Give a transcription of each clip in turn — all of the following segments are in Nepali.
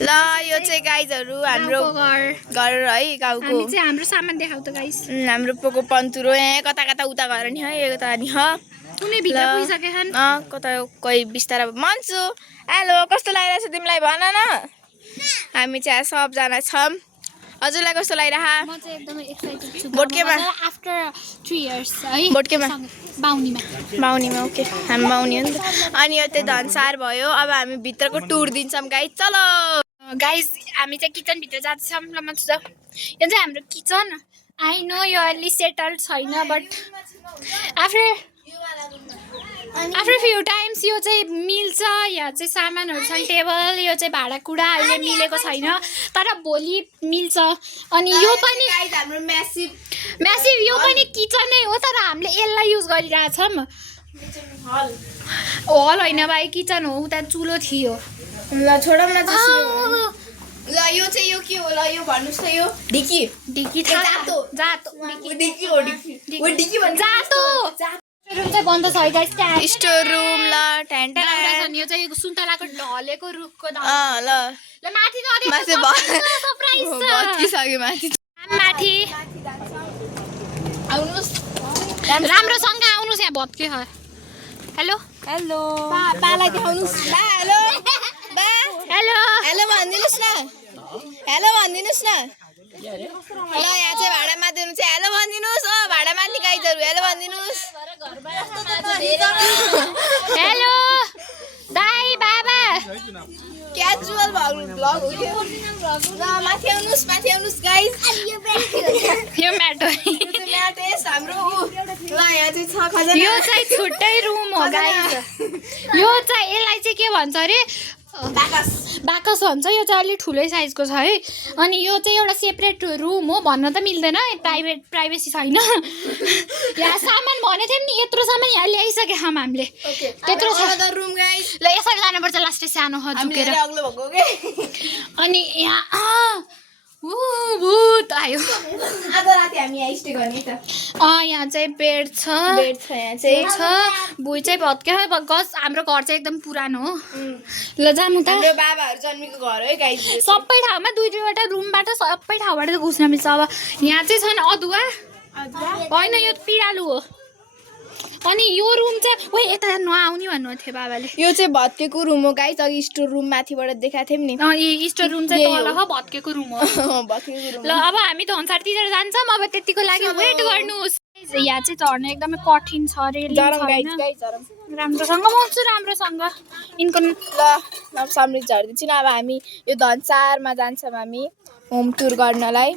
ल यो चाहिँ गाइजहरु हाम्रो घर है गाउँको हामी चाहिँ हाम्रो सामान देखाउ त गाइस हाम्रो पोको पन्तुरो यहाँ कता कता उता गरेर नि है यता नि ह कुनै भित्र पुगिसके छन् कता कोही बिस्तारा मन्सु हेलो कस्तो लागिरहेछ तिमीलाई भन न हामी चाहिँ सब जना छम हजुरलाई कस्तो लागिरहा म चाहिँ एकदमै एक्साइटेड छु बोटकेमा आफ्टर 3 इयर्स है बोटकेमा बाउनीमा ओके हामी बाउनी हो नि त अनि यो चाहिँ धनसार भयो अब हामी भित्रको टुर दिन्छौँ गाइस चलो गाइस हामी चाहिँ किचन भित्र जान्छौँ ल म चाहिँ यो चाहिँ हाम्रो किचन आई नो यो अलि सेटल्ड छैन बट आफ्टर फ्यु टाइम्स यो चाहिँ मिल्छ यहाँ चाहिँ सामानहरू छन् टेबल यो चाहिँ भाँडाकुँडा अहिले मिलेको छैन तर भोलि मिल्छ अनि यो पनि हाम्रो म्यासिभ यो पनि किचन नै हो तर हामीले यसलाई युज गरिरहेछौँ हल होइन भाइ किचन हो उता चुलो थियो ल छोडौँ न ल यो चाहिँ यो के हो ल यो भन्नुस् त यो ढिकी जातो ढिकी हो ढिकी भन्छ जातो रुम चाहिँ बन्द छ है गाइस स्टोर रुम ल टेन्ट यो चाहिँ सुन्तलाको ढलेको रुखको ल माथि माथि भत्किसक्यो माथि आउनुस् राम्रोसँग आउनुस् यहाँ भत्के हेलो हेलो बालाई देखाउनुस् बा हेलो बा हेलो हेलो भनिदिनुस् न हेलो भनिदिनुस् न ल यहाँ चाहिँ भाडा मादिनु चाहिँ हेलो भनिदिनुस् भाडा मान्ने गाइजहरु हेलो भनिदिनुस् हेलो दाइ बाबा क्याजुअल भ्लग हो यो ल माथि आउनुस् गाइज यो म्याट हो म्याट एस हाम्रो ल यहाँ चाहिँ छ खजाना यो चाहिँ छुट्टै रुम हो गाइज यो चाहिँ यसलाई चाहिँ के भन्छ अरे बाकस भन्छ यो चाहिँ अलिक ठुलै साइजको छ है अनि यो चाहिँ एउटा सेपरेट रुम हो भन्न त मिल्दैन प्राइभेसी छैन यहाँ सामान भनेको थियौँ नि यत्रो सामान यहाँ ल्याइसके छौँ हामीले त्यत्रो छ रुम गाइस ल यसरी जानुपर्छ लास्टै सानो झुकेर अनि यहाँ भूत आयो आज राति हामी यहाँ स्टे गर्ने त यहाँ चाहिँ बेड छ यहाँ चाहिँ छ बुई चाहिँ भत्क्यो गस हाम्रो घर चाहिँ एकदम पुरानो हो ल जानु त हाम्रो बाबाहरु जन्मेको घर है गाइस सबै ठाउँमा दुईवटा रुमबाट सबै ठाउँबाट घुस्न मिल्छ अब यहाँ चाहिँ छन् अदुवा होइन यो पिँडालु हो अनि यो रुम चाहिँ ओइ यता नआउने भन्नु थियो बाबाले यो चाहिँ भत्केको रुम हो गाइस अघि स्टोर रुम माथिबाट देखाएको थियौँ नि स्टोर रुम चाहिँ तल हो भत्केको रुम हो भत्केको रुम ल अब हामी धनसारतिर जान्छौँ अब त्यतिको लागि वेट गर्नुहोस् यहाँ चाहिँ झर्न एकदमै कठिन छ राम्रोसँग मन्छु राम्रोसँग यिनको ल समृद्ध झर्दिन्छु न अब हामी यो धनसारमा जान्छौँ हामी होम टुर गर्नलाई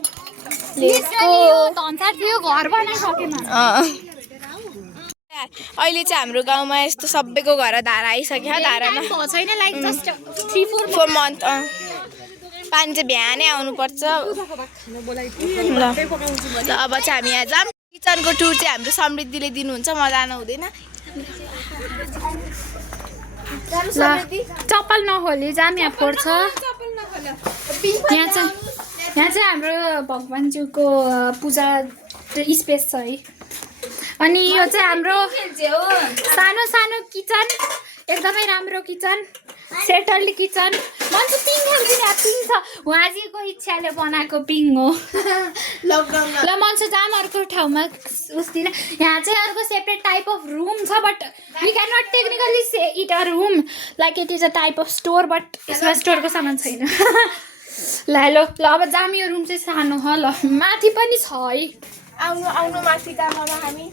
धनसार थियो घर बनाइसकेमा अहिले चाहिँ हाम्रो गाउँमा यस्तो सबैको घर धारा आइसक्यो धारामा छैन लाइक जस्ट 3-4 मन्थ पानी चाहिँ बिहानै आउनुपर्छ ल अब चाहिँ हामी यहाँ जाऊँ किचनको टुर चाहिँ हाम्रो समृद्धिले दिनुहुन्छ म जानु हुँदैन चप्पल नखोली जाम यहाँ पर्छ यहाँ चाहिँ हाम्रो भगवानज्यूको पूजा स्पेस छ है अनि यो चाहिँ हाम्रो सानो सानो किचन एकदमै राम्रो किचन सेटल्ड किचन मन्छु पिङ छ उहाँजीको इच्छाले बनाएको पिङ हो ल मन्छु जाम अर्को ठाउँमा उसतिर यहाँ चाहिँ अर्को सेपरेट टाइप अफ रुम छ but we can not technically say it a room like it is a type of store but यसमा स्टोरको सामान छैन ल अब जाम यो रुम चाहिँ सानो हो ल माथि पनि छ है आउनु माथि काममा हामी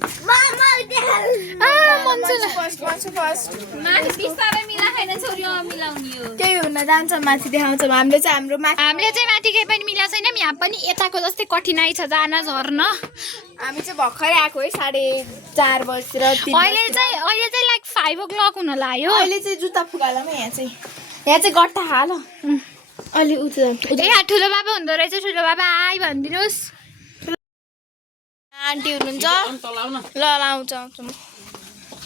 त्यही हुन जान्छ माथि देखाउँछौँ हामीले चाहिँ माथि केही पनि मिलाएको छैनौँ यहाँ पनि यताको जस्तै कठिनाइ छ जान झर्न हामी चाहिँ भर्खरै आएको है 4:30 बजीतिर अहिले चाहिँ लाइक 5 o'clock हुन लाग्यो अहिले चाहिँ जुत्ता फुकालौँ यहाँ चाहिँ गट्टा हाल अलि यहाँ ठुलो बाबा हुँदो रहेछ ठुलो बाबा आइ भनिदिनुहोस् आन्टी हुनुहुन्छ ल आउँछ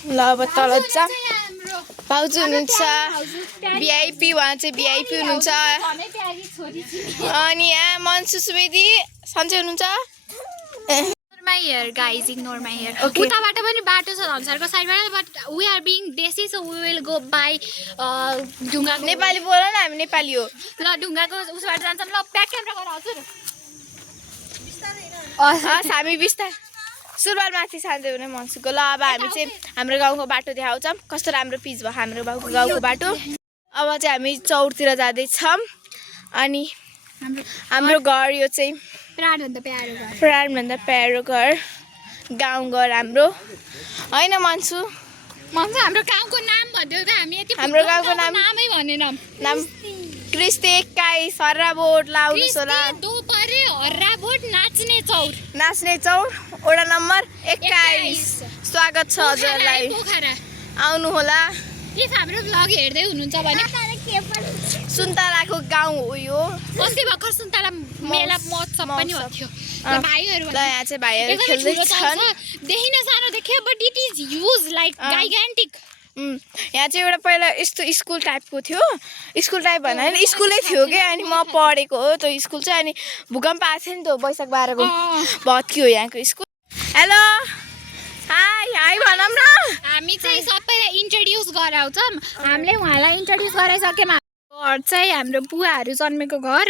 ल अब तल जा भाउजू हुनुहुन्छ भिआइपी उहाँ चाहिँ भिआइपी हुनुहुन्छ अनि यहाँ मन्सु सुवेदी सन्चै हुनुहुन्छ my hair guys, ignore my hair. Okay. उताबाट पनि बाटो छ धनसरको साइडबाट, but we are being desi, so we will go by ढुङ्गाको। नेपाली बोल न, हामी नेपाली हो। ल ढुङ्गाको उसबाट जान्छौँ। ल ब्याक क्यामेरा गर हजुर। हामी बिस्तारै सुरुवाल माथि सान्दै हुने मनसुको। ल अब हामी चाहिँ हाम्रो गाउँको बाटो देखाउँछौँ कस्तो राम्रो पिच भयो हाम्रो गाउँको बाटो। अब चाहिँ हामी चौरतिर जाँदैछौँ अनि हाम्रो घर यो चाहिँ प्राणभन्दा प्यारो घर, प्राणभन्दा प्यारो घर, गाउँघर हाम्रो होइन मनसु। भन्छ हाम्रो गाउँको नाम भन्थ्यो त हामी यति हाम्रो गाउँको नामै भनेनौँ। नाम क्रिस्ते 21 हर्राबोट लाउनुहोस् होला। दोपरे हर्राबोट नाच्ने चौर, नाच्ने चौर वडा नम्बर 21। स्वागत छ हजुरलाई, पोखरा आउनु होला। इफ हाम्रो भ्लग हेर्दै हुनुहुन्छ भने सुन्तलाको गाउँ हो यो। अस्ति भर्खर सुन्तला मेला महोत्सव पनि थियो। भाइहरू ल यहाँ चाहिँ भाइहरू खेल्दैछन्। देखिन सानो देखियो but it is huge like gigantic. यहाँ चाहिँ एउटा पहिला यस्तो स्कुल टाइपको थियो, स्कुल टाइप भन्दा पनि स्कुलै थियो कि। अनि म पढेको हो त्यो स्कुल चाहिँ। अनि भूकम्प आएको थियो नि त वैशाख 12 को, भत्कियो यहाँको स्कुल। हेलो हाई हाई भनौँ न। हामी चाहिँ सबैलाई इन्ट्रोड्युस गराउँछौँ। हामीले उहाँलाई इन्ट्रोड्युस गराइसक्यौँ। घर चाहिँ हाम्रो बुवाहरू जन्मेको घर,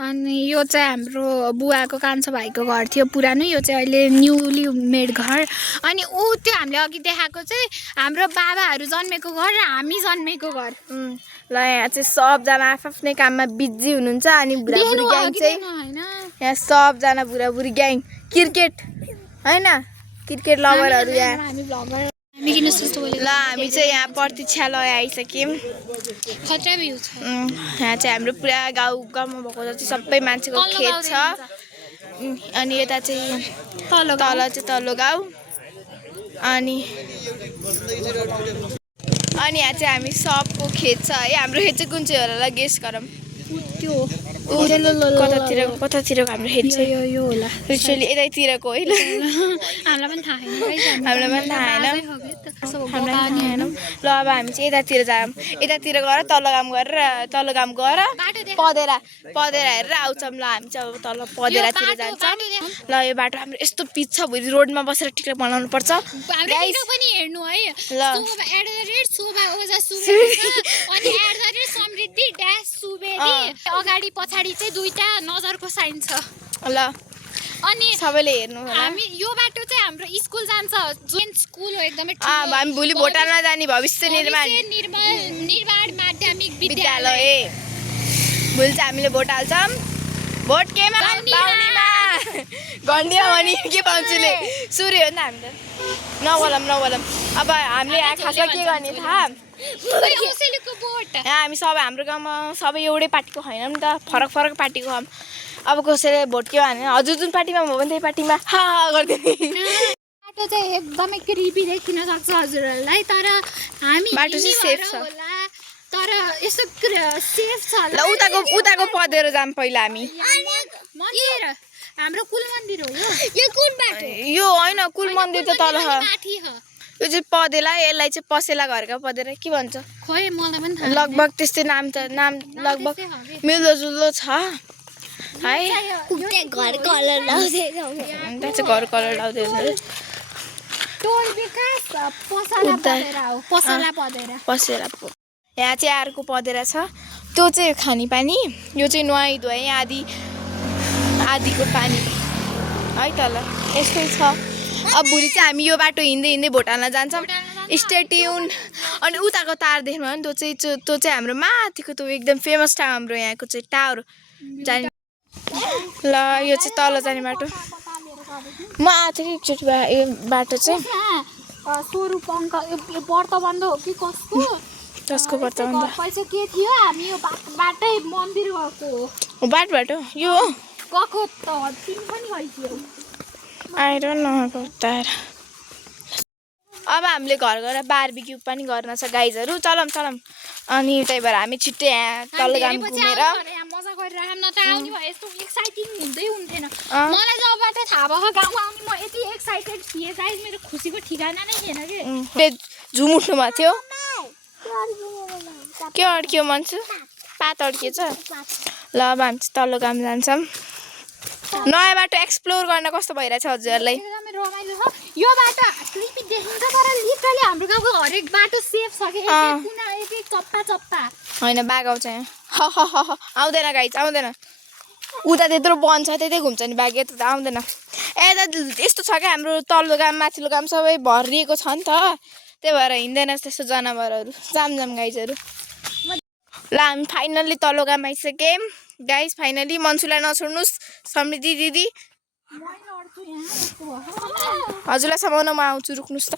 अनि यो चाहिँ हाम्रो बुवाको कान्छो भाइको घर थियो पुरानो। यो चाहिँ अहिले न्युली मेड घर। अनि ऊ त्यो हामीले अघि देखाएको चाहिँ हाम्रो बाबाहरू जन्मेको घर र हामी जन्मेको घर। ल यहाँ चाहिँ सबजना आफ्नै काममा बिजी हुनुहुन्छ। अनि बुढाबुढी ग्याङ चाहिँ यहाँ सबजना बुढाबुढी ग्याङ क्रिकेट होइन, क्रिकेट लभरहरू यहाँ। ल हामी चाहिँ यहाँ प्रतीक्षालय आइसक्यौँ। खतरा भ्यू छ। यहाँ चाहिँ हाम्रो पुरा गाउँमा भएको जति सबै मान्छेको खेत छ। अनि यता चाहिँ तल चाहिँ तल्लो गाउँ। अनि यहाँ चाहिँ हामी सबको खेत छ है। हाम्रो खेत चाहिँ कुन चाहिँ होला गेस गरौँ। त्यो कतातिरको हाम्रो खेत चाहिँ यो होला एक्चुअली यतैतिरको है। हामीलाई पनि थाहा छैन। हामीलाई पनि थाहा छैन। ल अब हामी चाहिँ यतातिर जाऊँ, यतातिर गएर तल्लो गाउँ गएर पदेरा हेरेर आउँछौँ। ल हामी चाहिँ अब तल पदेरातिर जान्छौँ। ल यो बाटो हाम्रो यस्तो पिच छ, भोलि रोडमा बसेर टिकट बनाउनु पर्छ। पनि हेर्नु है। ल अगाडि पछाडि चाहिँ दुईटा नजरको साइन छ। ल अनि सबैले हेर्नु होला। हामी यो बाटो चाहिँ हाम्रो स्कुल जान्छ, जुन स्कुल हो एकदमै हामी भोलि भोटालमा जाने भविष्य निर्माण माध्यमिक विद्यालय। भोलि चाहिँ हामीले भोट हाल्छौँ। भोट केमा? बाहुनीमा। घन्डिया भने के पाउँछुले सूर्य हो नि त हामी त। नबोलौँ। अब हामीले यहाँ खासमा के गर्ने थाहा? यहाँ हामी सबै हाम्रो गाउँमा सबै एउटै पार्टीको होइन नि त, फरक पार्टीको हौँ। अब कसैले भोट के भने हजुर जुन पार्टीमा भयो भने त्यही पार्टीमा हा गरिदिने। बाटो चाहिँ एकदमै क्रिपी देखिन सक्छ हजुरहरूलाई, तर हामी बाटो चाहिँ सेफ छ। तर यस्तो सेफ छ। ल उताको पदेर जाम पहिला हामी। मन्दिर हाम्रो कुल मन्दिर हो यो कुन बाटो? यो होइन, कुल मन्दिर त तल छ। माथि हो। यो चाहिँ पदेला, यसलाई चाहिँ पसेला घरका पदेरा के भन्छ खोइ मलाई पनि थाहा। लगभग त्यस्तै नाम लगभग मिल्दोजुल्दो छ है। घर कलर लाउँदै घर कलर लाउँदैछ। टोल विकास पसला पदेरा। यहाँ चाहिँ अर्को पदेरा छ, त्यो चाहिँ खानेपानी। यो चाहिँ नुहाइ धुवाइ आदिको पानी है तल यस्तै छ। अब भोलि चाहिँ हामी यो बाटो हिँड्दै भोट हाल्न जान्छौँ। Stay tune. अनि उताको तार देख्नु हो नि, त्यो चाहिँ हाम्रो माथिको त्यो एकदम फेमस टावर, हाम्रो यहाँको चाहिँ टावर जाने। ल यो चाहिँ तल जाने बाटो। म आएको थिएँ एकचोटि यो बाटो चाहिँ स्वरूप अङ्कल यो व्रतबन्ध हो कि कसको व्रतबन्ध पैसा के थियो? हामी यो बाटै मन्दिर गएको बाटो यो गएको त तिमी पनि गइथियौ। I don't know about that. अब हामीले घर गएर बारबिक्यू पनि गर्न छ गाइजहरू। चलौँ अनि त्यही भएर हामी छिट्टै यहाँ तल्लो गाउँ घुमेर मजा गरिरहेको। न त आउने भए यस्तो एक्साइटिङ हुँदै हुन्थेन। मलाई जबबाट थाहा भयो गाउँमा आउने म यति एक्साइटेड थिएँ गाइज, मेरो खुसीको ठिकाना नै थिएन कि। झुम उठ्नु भएको थियो। के अड्कियो मन्सु? पात अड्किएछ। ल अब हामी तल्लो गाउँ जान्छौँ। नयाँ बाटो एक्सप्लोर गर्न कस्तो भइरहेछ हजुरहरूलाई एकदमै रमाइलो छ यो बाटो क्लिपी देखिन्छ तर लिटरली हाम्रो गाउँको हरेक बाटो सेफ छ कि एक कुना एक चप्पा चप्पा होइन बाघ आउँछ यहाँ आउँदैन गाइज आउँदैन उता त्यत्रो बन्छ त्यतै घुम्छ नि बाघ यता त आउँदैन यता यस्तो छ क्या हाम्रो तल्लो गाउँ माथिल्लो गाउँ सबै भरिएको छ नि त त्यही भएर हिँड्दैन त्यस्तो जनावरहरू जाम गाइजहरू ल हामी फाइनल्ली तल्लो गाउँ आइसक्यौँ गाइज फाइनली मन्सुलाई नछोड्नुहोस् समृद्धि दिदी हजुरलाई समाउन म आउँछु रुक्नुहोस् त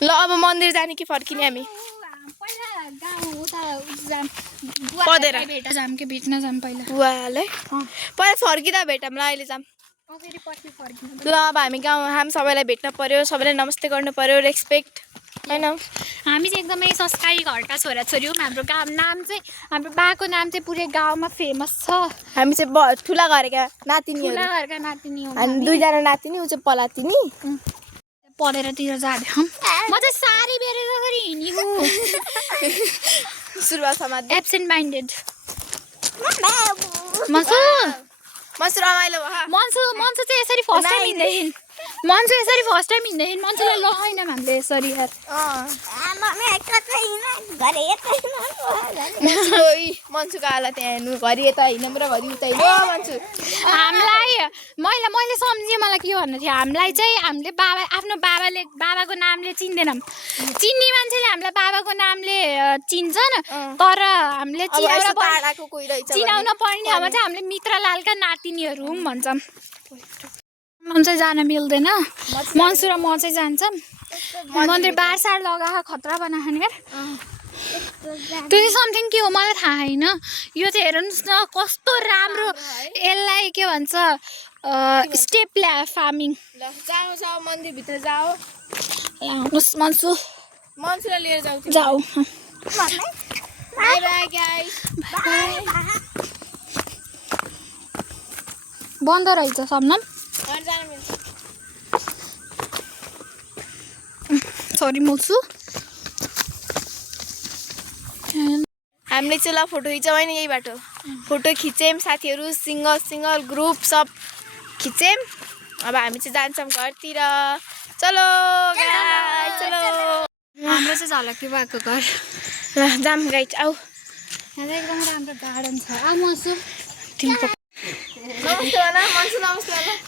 ल अब मन्दिर जाने कि फर्किने हामी पदेर भेट्न जाम पहिला बुवालाई पहिला फर्किँदा भेटौँला अहिले जाऊँ ल अब हामी हामी सबैलाई भेट्न पर्यो सबैलाई नमस्ते गर्नु पर्यो रेस्पेक्ट होइन हामी चाहिँ एकदमै संस्कारी घरका छोराछोरी हौँ हाम्रो गाउँ नाम चाहिँ हाम्रो बाको नाम चाहिँ पुरै गाउँमा फेमस छ हामी चाहिँ ठुला घरका नातिनी ठुला घरका नातिनी हौँ हामी दुईजना नातिनी ऊ चाहिँ पलातिनी पढेरतिर जाँदै म चाहिँ सारी बेरेर गरी हिँडेको सुरुवात समाज एब्सेन्ट माइन्डेड मसु रमाइलो भयो मन्सु चाहिँ यसरी फर्स्ट टाइम हिँड्दैछन् मन्सुलाई लगाएन हामीले यसरी यार मन्सुको आला त्यहाँ हेर्नु घरि यता हिँड्नु र घरि उता हिँड्नु मन्सु हामीलाई मैले सम्झेँ मलाई के भन्नु थियो हामीलाई चाहिँ हामीले आफ्नो बाबाको नामले चिन्दैनौँ चिन्ने मान्छेले हामीलाई बाबाको नामले चिन्छन् तर हामीले चिनाउन पर्ने ठाउँमा चाहिँ हामीले मित्रलालका नातिनीहरू हौँ भन्छौँ म चाहिँ जान मिल्दैन मन्सु र म चाहिँ जान्छौँ मन्दिर बारसार लगाएको खतरा बनाएन यार त्यो चाहिँ समथिङ के हो मलाई थाहा छैन यो चाहिँ हेर्नुहोस् न कस्तो राम्रो यसलाई के भन्छ स्टेप फार्मिङ जाऊ मन्दिरभित्र जाऊ आउनुहोस् मन्सुलाई लिएर जाऊ बाई बाई गाइस बन्द रहेछ सबनम सरी मौसु हामीले चाहिँ ल फोटो खिच्यौँ होइन यही बाटो फोटो खिच्यौँ साथीहरू सिङ्गल ग्रुप सब खिच्यौँ अब हामी चाहिँ जान्छौँ घरतिर चलो चलो हाम्रो चाहिँ झलक्की भएको घर ल जाम गाइड आऊ यहाँ चाहिँ एकदम राम्रो गार्डन छ आ मौसु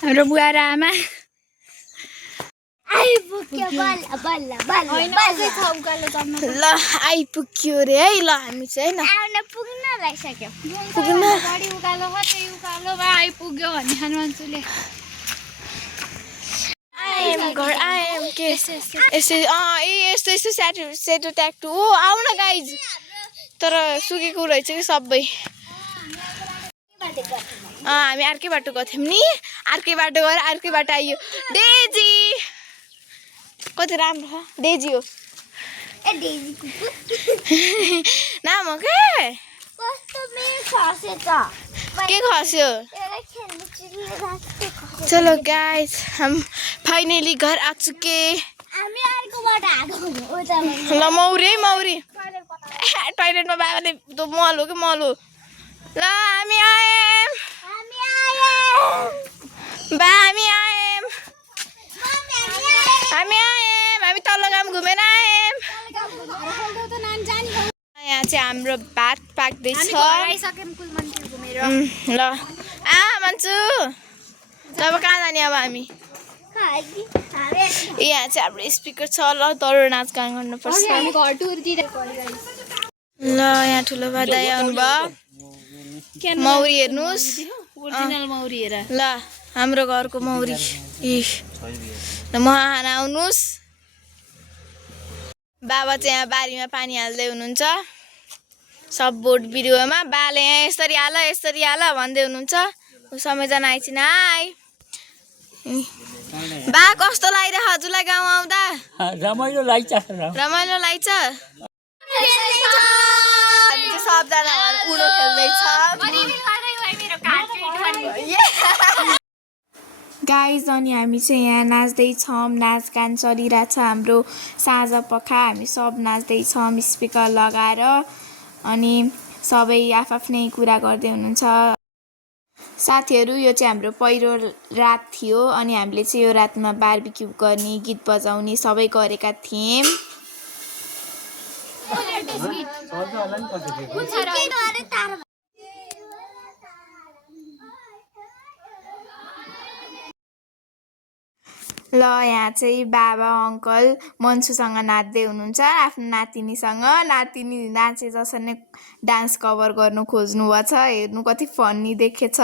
हाम्रो बुवा र आमा ल आइपुग्यो रे है ल हामी चाहिँ होइन पुग्न आइपुग्यो भन्ने खानु मान्छेले घर आएँ के यस्तो सेटो ट्याक्टु हो आऊ न गाइज तर सुकेको रहेछ कि सबै हामी अर्कै बाटो गएको थियौँ नि अर्कै बाटो गएर अर्कै बाटो आइयो डेजी कति राम्रो छ डेजी हो नाम हो क्या के खस्यो चलो गाइस हम फाइनली घर आ चुके ल मौरी टोइलेटमा बाबाले मल हो कि मल हो ल हामी आयौँ हामी तल्लो गाउँ घुमेर आयौँ यहाँ चाहिँ हाम्रो भात पाक्दैछ ल मान्छु अब कहाँ जाने अब हामी यहाँ चाहिँ हाम्रो स्पिकर छ ल तरुण नाचगान गर्नुपर्छ ल यहाँ ठुलो बादाई आउनुभयो मौरी हेर्नुहोस् ल हाम्रो घरको मौरी ल महान आउनुहोस् बाबा चाहिँ यहाँ बारीमा पानी हाल्दै हुनुहुन्छ सब बोट बिरुवामा बाले यहाँ यसरी हाल भन्दै हुनुहुन्छ सबैजना आइछिन् हाई बा कस्तो लागिरहेको हजुरलाई गाउँ आउँदा रमाइलो लाग्छ हामी चाहिँ सबजना उडो खेल्दैछ गाइज अनि हामी चाहिँ यहाँ नाच्दैछौँ नाचगान चलिरहेछ हाम्रो साँझ पख हामी सब नाच्दैछौँ स्पिकर लगाएर अनि सबै आफ्नै कुरा गर्दै हुनुहुन्छ। साथीहरू यो चाहिँ हाम्रो पहिलो रात थियो अनि हामीले चाहिँ यो रातमा बारबिक्यू गर्ने गीत बजाउने सबै गरेका थियौँ। ल यहाँ चाहिँ बाबा अङ्कल मन्सुसँग नाच्दै हुनुहुन्छ आफ्नो नातिनीसँग। नातिनी नाचे जसरी नै डान्स कभर गर्नु खोज्नुभएको छ। हेर्नु कति फन्नी देखेछ।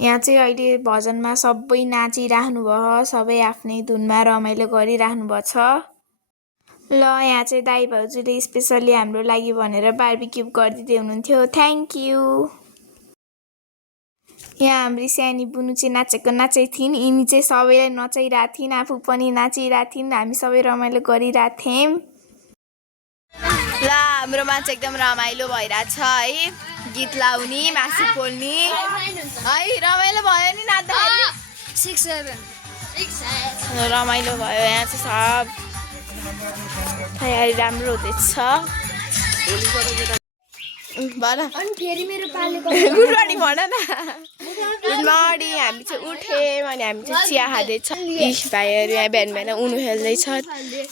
यहाँ चाहिँ अहिले भजनमा सबै नाचिराख्नु भयो, सबै आफ्नै धुनमा रमाइलो गरिराख्नु भएको छ। ल यहाँ चाहिँ दाइ भाउजूले स्पेसल्ली हाम्रो लागि भनेर बारबिक्यू गरिदिँदै हुनुहुन्थ्यो। Thank you. यहाँ हाम्रो सानी बुनु चाहिँ नाचै थिइन्। यिनी चाहिँ सबैलाई नचाइरहेको थिइन्, आफू पनि नाचिरहेको थिइन्। हामी सबै रमाइलो गरिरहेको थियौँ। ल हाम्रोमा चाहिँ एकदम रमाइलो भइरहेछ है। गीत लाउने, मासु पोल्ने है, रमाइलो भयो नि नाच्दाखेरि। रमाइलो भयो। यहाँ चाहिँ सब तयारी राम्रो हुँदैछ। भन गुड मर्निङ भन न। Good morning. हामी चाहिँ उठ्यौँ अनि हामी चाहिँ चिया खाँदैछौँ। इस भाइहरू यहाँ बिहान बिहान उनु खेल्दैछ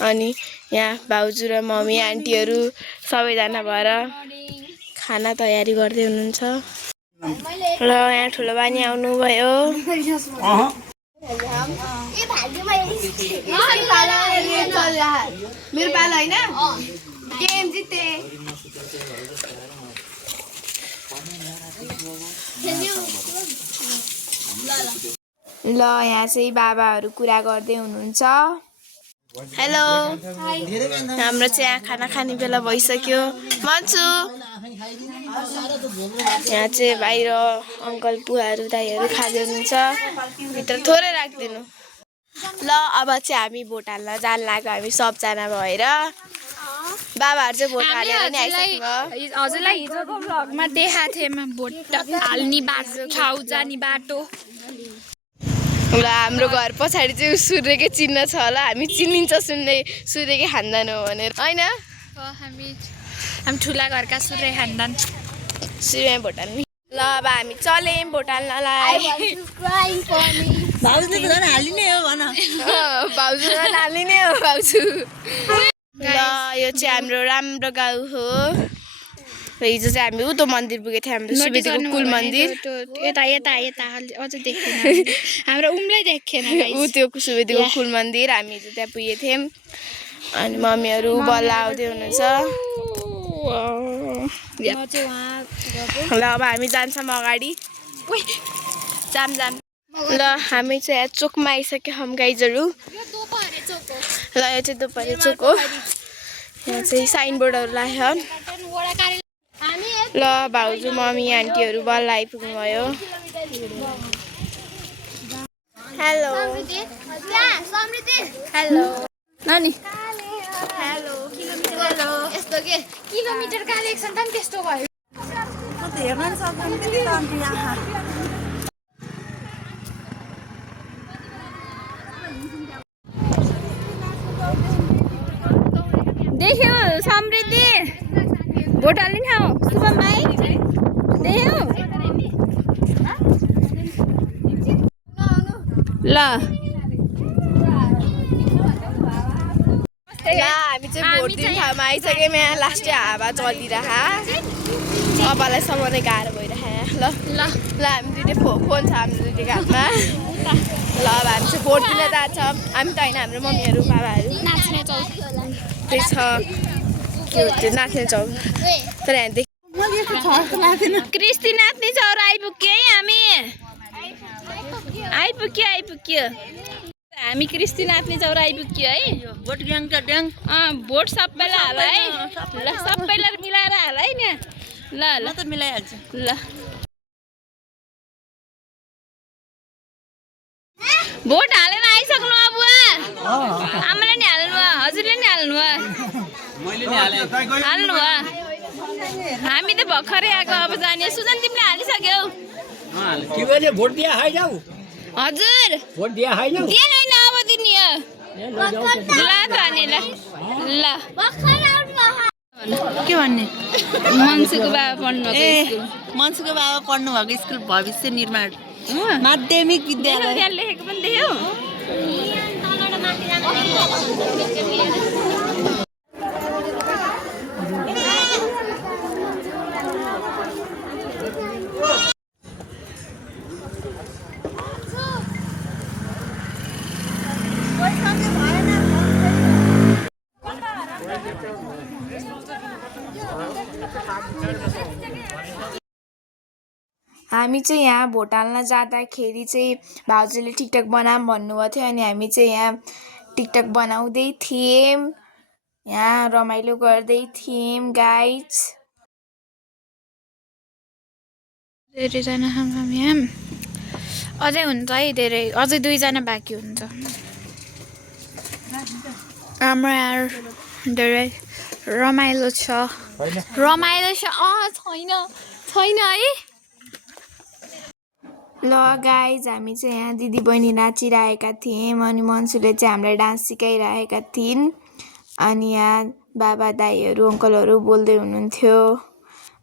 अनि यहाँ भाउजू र मम्मी आन्टीहरू सबैजना भएर खाना तयारी गर्दै हुनुहुन्छ। ल यहाँ ठुलो बानी आउनुभयो। मेरो पालो होइन गेम जिते। ल यहाँ चाहिँ बाबाहरू कुरा गर्दै हुनुहुन्छ। हेलो, हाम्रो चाहिँ यहाँ खाना खाने बेला भइसक्यो। मन्सु यहाँ चाहिँ बाहिर अङ्कल बुवाहरू दाइहरू खाँदै हुनुहुन्छ। भित्र थोरै राखिदिनु। ल अब चाहिँ हामी भोट हाल्न जान लाग्यो। हामी सबजना भएर बाबाहरू चाहिँ भोट हालेर नि आइसक्नु। हजुरलाई हिजोको भ्लगमा देखाएको थिएँ भोट हाल्ने बाटो, ठाउँ जाने बाटो। ल हाम्रो घर पछाडि चाहिँ सूर्यकै चिन्ह छ होला। हामी चिनिन्छ सूर्यकै खानदान हो भनेर होइन। हामी ठुला घरका सूर्य खानदान। सूर्य भोट हाल्ने। ल अब हामी चल्यौँ भोट हाल्नलाई। भाउजूले त झन् हालिने हो भन। भाउजू झन् हालिने हो भाउजू। ल यो चाहिँ हाम्रो राम्रो गाउँ हो। हिजो चाहिँ हामी उतो मन्दिर पुगेको थियौँ, हाम्रो सुवेदीको कुल मन्दिर। यता यता यता अझ देखेन हाम्रो उम्लै देखेन। ऊ त्यो सुवेदीको कुल मन्दिर हामी हिजो त्यहाँ पुगेको थियौँ। अनि मम्मीहरू बल्ल आउँदै हुनुहुन्छ। ल अब हामी जान्छौँ अगाडि। जाम जाम। ल हामी चाहिँ यहाँ चोकमा आइसक्यौँ हम गाइजहरू। ल यो चाहिँ दोपहरी चोक हो। यहाँ चाहिँ साइनबोर्डहरू लाग्यो। ल भाउजू मम्मी आन्टीहरू बल्ल आइपुग्नु भयो। हेलो हेलो नानी। हेलो यस्तो के किलोमिटर कालेक्सन त त्यस्तो भयो। देख्यौ समृद्धि भोट हाल्ने ठाउँ शुभम भाइ देख्यौ। ल हामी चाहिँ भोट दिने ठाउँमा आइसक्यौँ। यहाँ लास्ट हावा चलिरह। कपाललाई समाउनै गाह्रो भइरह। ल ल ल हामी दुइटै फोन छ हाम्रो दुइटैको हातमा। ल अब हामी चाहिँ भोट दिन जान्छौँ। हामी त होइन, हाम्रो मम्मीहरू बाबाहरू नाच्ने चौक त्यही छ। के हो त्यो नाच्ने चौक। तर यहाँ क्रिस्ती नाच्ने चौर आइपुग्यो है। हामी आइपुग्यो हामी क्रिस्ती नाच्ने चौर आइपुग्यो है। भोट ग्याङका ड्याङ। भोट सबैलाई हाल है। ल सबैलाई मिलाएर हाल है नि। ल ल त मिलाइहाल्छु। ल भोट हालेर आइसक्नु अब आमाले नि हाल्नु भयो, हजुरले नि हाल्नु भयो, हाल्नु भयो। हामी त भर्खरै आएको अब जाने। सुजन तिमीले हालिसक्यौ? के भने भोट दिया है जाऊ। हजुर भोट दिया है जाऊ। दिए होइन अब दिने हो। त अनि ल के भन्ने मन्सुको बाबा पढ्नुभएको मन्सुको बाबा पढ्नुभएको स्कुल भविष्य निर्माण माध्यमिक विद्यालय लेखेको पनि देख्यौ हामी चाहिँ यहाँ भोटालमा जाँदाखेरि चाहिँ भाउजूले टिकटक बनाऊँ भन्नुभएको थियो अनि हामी चाहिँ यहाँ टिकटक बनाउँदै थियौँ यहाँ रमाइलो गर्दै थियौँ गाइज धेरैजना हामी यहाँ अझै हुन्छ है धेरै अझै 2 जना बाँकी हुन्छ हाम्रो यहाँ धेरै रमाइलो छ छैन है ल गाइज हामी चाहिँ यहाँ दिदी बहिनी नाचिरहेका थियौँ अनि मन्सुले चाहिँ हामीलाई डान्स सिकाइरहेका थिइन् अनि यहाँ बाबा दाइहरू अङ्कलहरू बोल्दै हुनुहुन्थ्यो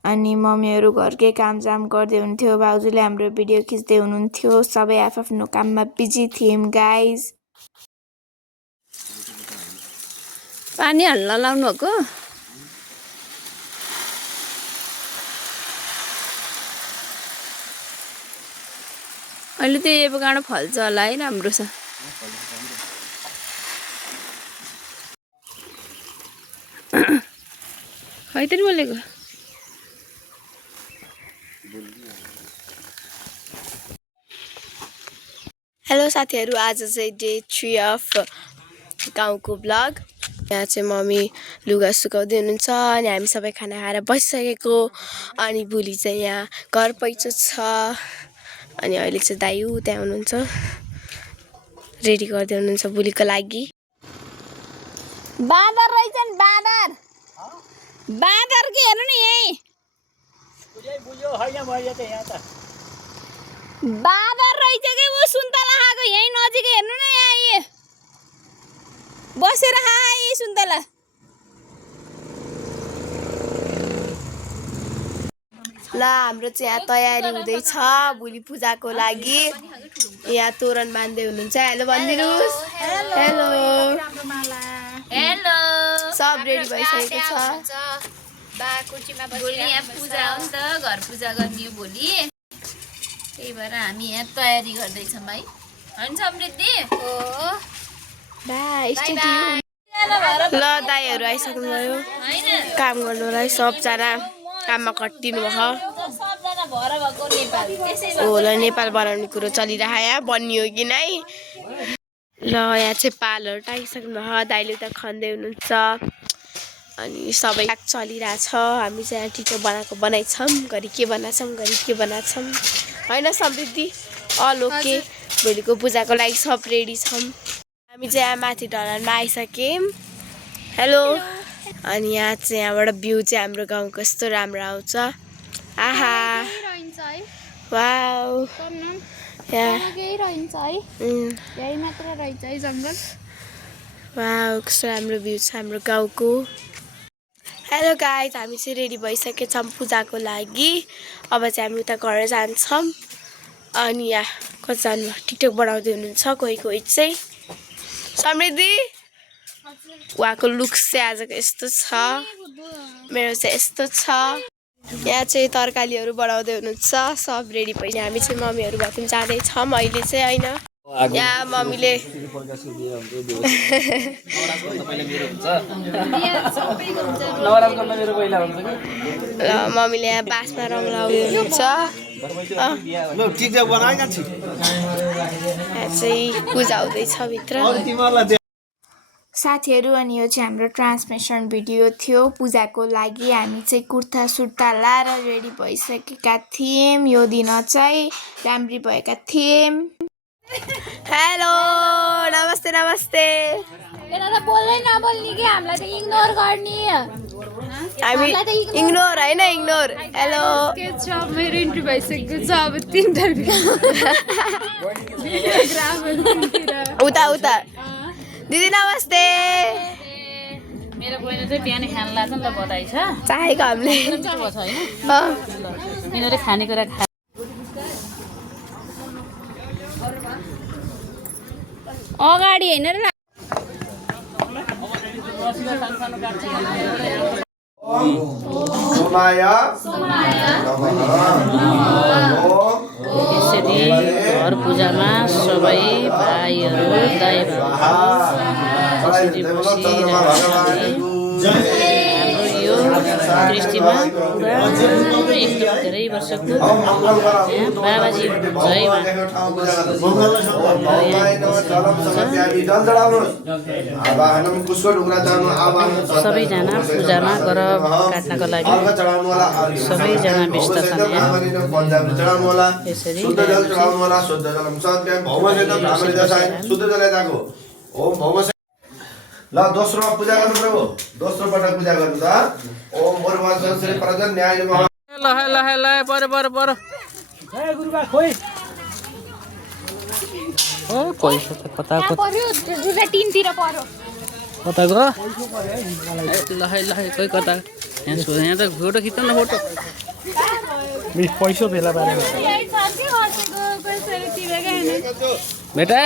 अनि मम्मीहरू घरकै कामजाम गर्दै हुनुहुन्थ्यो भाउजूले हाम्रो भिडियो खिच्दै हुनुहुन्थ्यो सबै आफ्नो काममा बिजी थियौँ गाइज पानी हल्ला लाउनु भएको अहिले त एभोकाडो फल्छ होला है राम्रो छ खै त बोलेको हेलो साथीहरू आज चाहिँ डे 3 अफ गाउँको ब्लग यहाँ चाहिँ मम्मी लुगा सुकाउँदै हुनुहुन्छ अनि हामी सबै खाना खाएर बसिसकेको अनि भोलि चाहिँ यहाँ घर पैँचो छ अनि अहिले चाहिँ दाइ त्यहाँ हुनुहुन्छ रेडी गर्दै हुनुहुन्छ भोलिको लागि बाँदर रहेछन् बाँदर के हेर्नु नि यही बाँदर रहेछ कि ऊ सुन्तला खाएको यही नजिकै हेर्नु न यहाँ बसेर खा यही सुन्तला ल हाम्रो चाहिँ यहाँ तयारी हुँदैछ भोलि पूजाको लागि यहाँ तोरण बाँध्दै हुनुहुन्छ हेलो भनिदिनुहोस् हेलो हेलो सब रेडी भइसकेको छ भोलि यहाँ पूजा हो नि त घर पूजा गर्ने हो भोलि त्यही भएर हामी यहाँ तयारी गर्दैछौँ है होइन समृद्धि ल दाइहरू आइसक्नुभयो काम गर्नुलाई सबजना काममा खटिनु भयो ल नेपाल बनाउने कुरो चलिरह यहाँ बनियो कि नै ल यहाँ चाहिँ पालहरू टाइसक्नु भयो दाइले त खन्दै हुनुहुन्छ अनि सबै चलिरहेछ हामी चाहिँ यहाँ टिकटक बनाएछौँ घरि के बनाछौँ होइन समृद्धि ओके भोलिको पूजाको लागि सब रेडी छौँ हामी चाहिँ यहाँ माथि ढलानमा आइसक्यौँ हेलो अनि यहाँ चाहिँ यहाँबाट भ्यू चाहिँ हाम्रो गाउँको कस्तो राम्रो आउँछ आहा वाउ वाउ कस्तो राम्रो भ्यू छ हाम्रो गाउँको हेलो गाइज हामी चाहिँ रेडी भइसकेछौँ पूजाको लागि अब चाहिँ हामी उता घर जान्छौँ अनि यहाँ कतिजना टिकटक बनाउँदै हुनुहुन्छ कोही चाहिँ समृद्धि उहाँको लुक्स चाहिँ आजको यस्तो छ मेरो चाहिँ यस्तो छ यहाँ चाहिँ तरकारीहरू बनाउँदै हुनुहुन्छ सब रेडी भइसक्यो हामी चाहिँ मम्मीहरू भए पनि जाँदैछौँ अहिले चाहिँ होइन यहाँ मम्मीले मम्मीले यहाँ बाँसमा रङ लगाउँदै हुनुहुन्छ यहाँ चाहिँ पूजा हुँदैछ भित्र साथीहरू अनि यो चाहिँ हाम्रो ट्रान्समिसन भिडियो थियो पूजाको लागि हामी चाहिँ कुर्ता सुर्ता लाएर रेडी भइसकेका थियौँ यो दिन चाहिँ राम्री भएका थियौँ हेलो नमस्ते नमस्ते बोल्दै नबोल्ने कि हामीलाई त इग्नोर गर्ने हामी इग्नोर होइन इग्नोर हेलो मेरो इन्ट्री भइसकेको छ अब 3 उता उता दिदी नमस्ते। मेरो बहिनी चाहिँ बिहान खान लाग्छ नि त बधाई छ चाहेको हामीले मिठो भयो छ होइन अँ। ल यिनीहरू खानेकुरा खा अगाडि होइन र यसरी घर पूजामा सबै भाइहरू दाइ यसरी बसिरहेको हाम्रो यो कृष्टिमा पुरा एकदम धेरै वर्षको बाबाजी जय सबैजना पूजामा गर काट्नको लागि सबैजना व्यस्त छन् यसरी ल दोस्रोमा पूजा गर्नु प्रभु दोस्रो पटक पूजा गर्नु त ओम भूर्भुवस्सुः प्रजन न्याय नमः ल पर जय गुरुबा खोइ ओ पैसा त कता पर्यो दुईटा टिनतिर पर्यो कता गयो ल खोइ कता यहाँ त फोटो खिच्छ न फोटो पैसो भेला बारे बेटा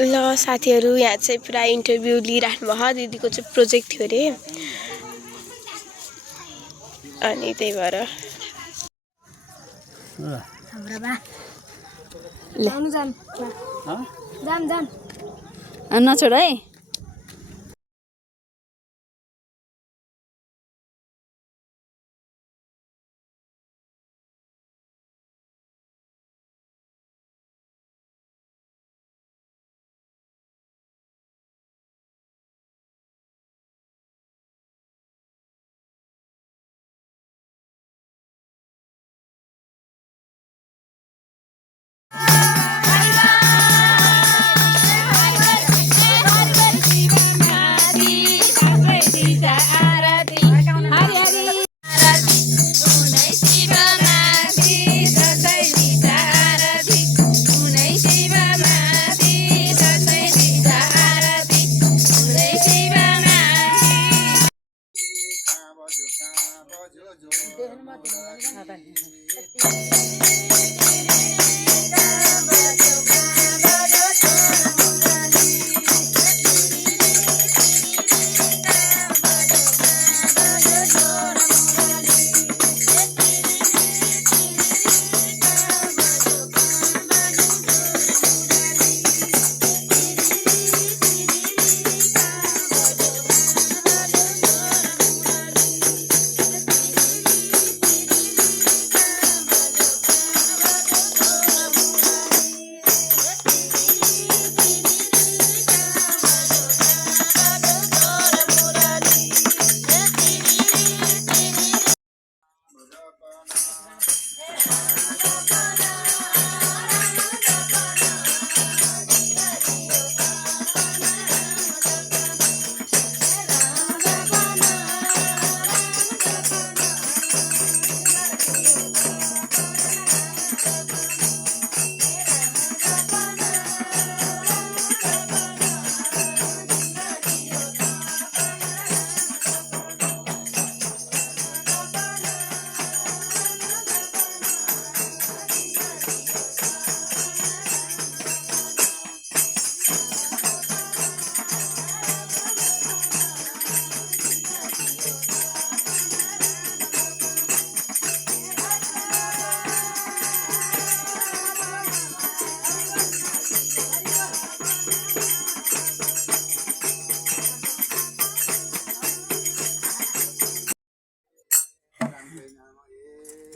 ल साथीहरू यहाँ चाहिँ पुरा इन्टरभ्यू लिइराख्नु भयो दिदीको चाहिँ प्रोजेक्ट थियो अरे अनि त्यही भएर नछोड है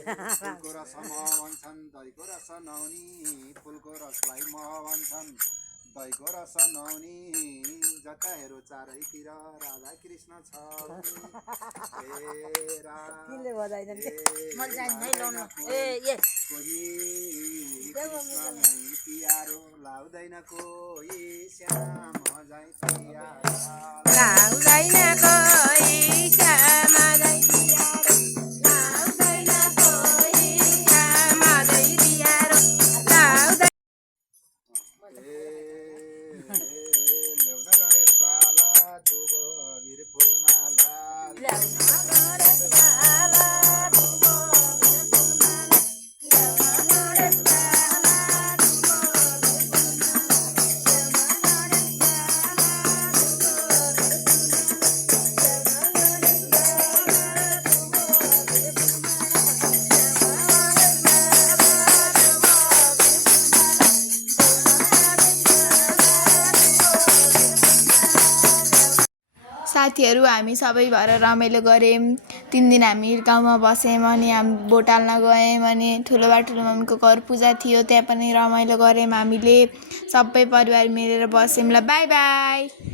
फुलको रस भन्छन् दहीको रस नहुनी फुलको रसलाई मह भन्छन् दहीको रस नहुनी जटाहरू चारैतिर राधा कृष्ण छ पियारो लाउँदैन कोही श्याम झै ल्याउन गणेश बाला धुबो अबिर फुलमाला साथीहरू हामी सबै भएर रमाइलो गऱ्यौँ 3 दिन हामी गाउँमा बस्यौँ अनि हामी भोटाल्न गयौँ अनि ठुलोबा ठुलो मम्मीको घर पूजा थियो त्यहाँ पनि रमाइलो गऱ्यौँ हामीले सबै परिवार मिलेर बस्यौँ ल बाई बाई।